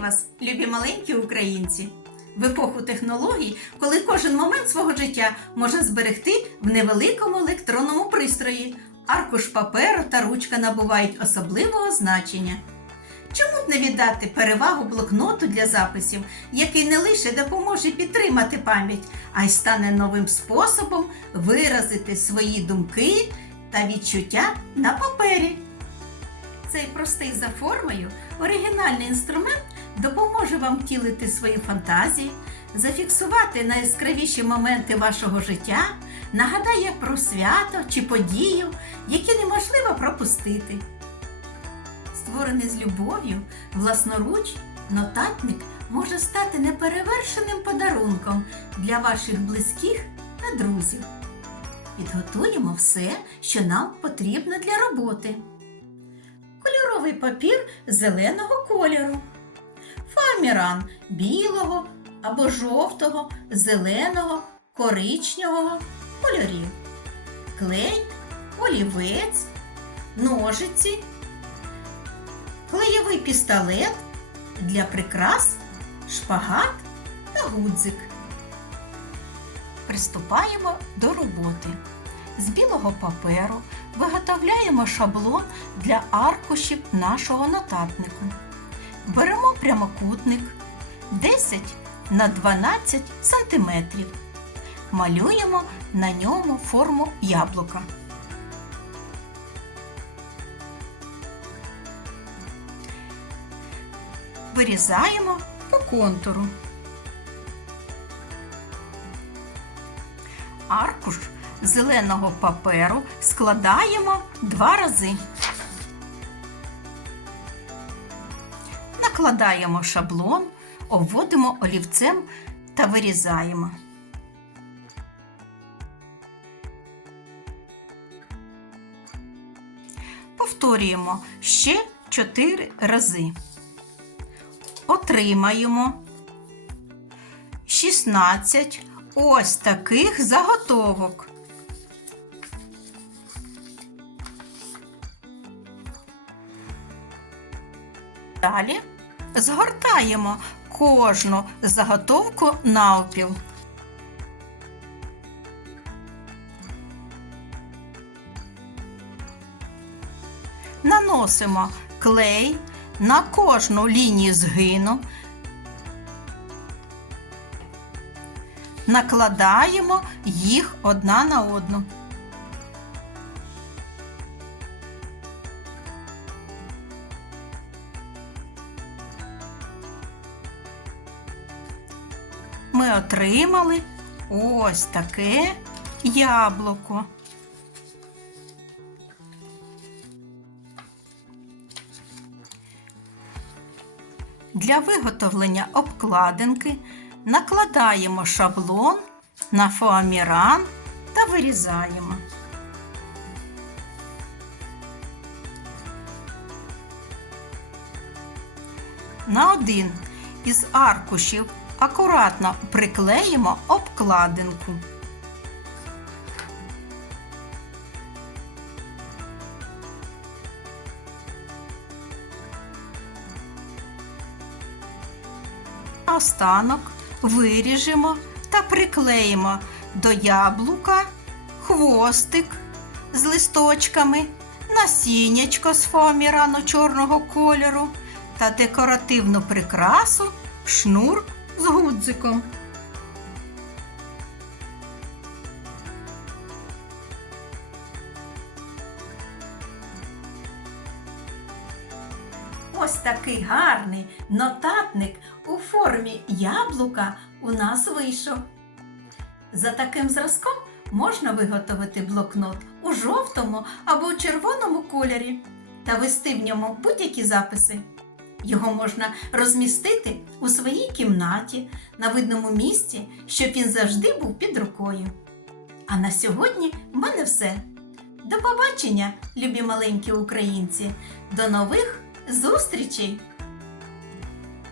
вас, любі маленькі українці! В епоху технологій, коли кожен момент свого життя можна зберегти в невеликому електронному пристрої, аркуш паперу та ручка набувають особливого значення. Чому б не віддати перевагу блокноту для записів, який не лише допоможе підтримати пам'ять, а й стане новим способом виразити свої думки та відчуття на папері? Цей простий за формою оригінальний інструмент допоможе вам втілити свої фантазії, зафіксувати найяскравіші моменти вашого життя, нагадає про свято чи подію, які неможливо пропустити. Створений з любов'ю, власноруч, нотатник може стати неперевершеним подарунком для ваших близьких та друзів. Підготуємо все, що нам потрібно для роботи кольоровий папір зеленого кольору, фоаміран білого або жовтого, зеленого, коричневого кольорів, клей, олівець, ножиці, клеєвий пістолет для прикрас, шпагат та гудзик. Приступаємо до роботи. З білого паперу виготовляємо шаблон для аркушів нашого нотатнику. Беремо прямокутник 10 на 12 см. Малюємо на ньому форму яблука. Вирізаємо по контуру. Аркуш зеленого паперу складаємо два рази. Накладаємо шаблон, обводимо олівцем та вирізаємо. Повторюємо ще 4 рази. Отримаємо 16 ось таких заготовок. Далі згортаємо кожну заготовку навпіл. Наносимо клей на кожну лінію згину, накладаємо їх одна на одну. Ми отримали ось таке яблуко. Для виготовлення обкладинки накладаємо шаблон на фоаміран та вирізаємо. На один із аркушів акуратно приклеїмо обкладинку. Останок виріжемо та приклеїмо до яблука хвостик з листочками, насіннячко з фоамірану чорного кольору та декоративну прикрасу шнур з гудзиком. Ось такий гарний нотатник у формі яблука у нас вийшов. За таким зразком можна виготовити блокнот у жовтому або у червоному кольорі та вести в ньому будь-які записи. Його можна розмістити у своїй кімнаті на видному місці, щоб він завжди був під рукою. А на сьогодні в мене все. До побачення, любі маленькі українці! До нових зустрічей!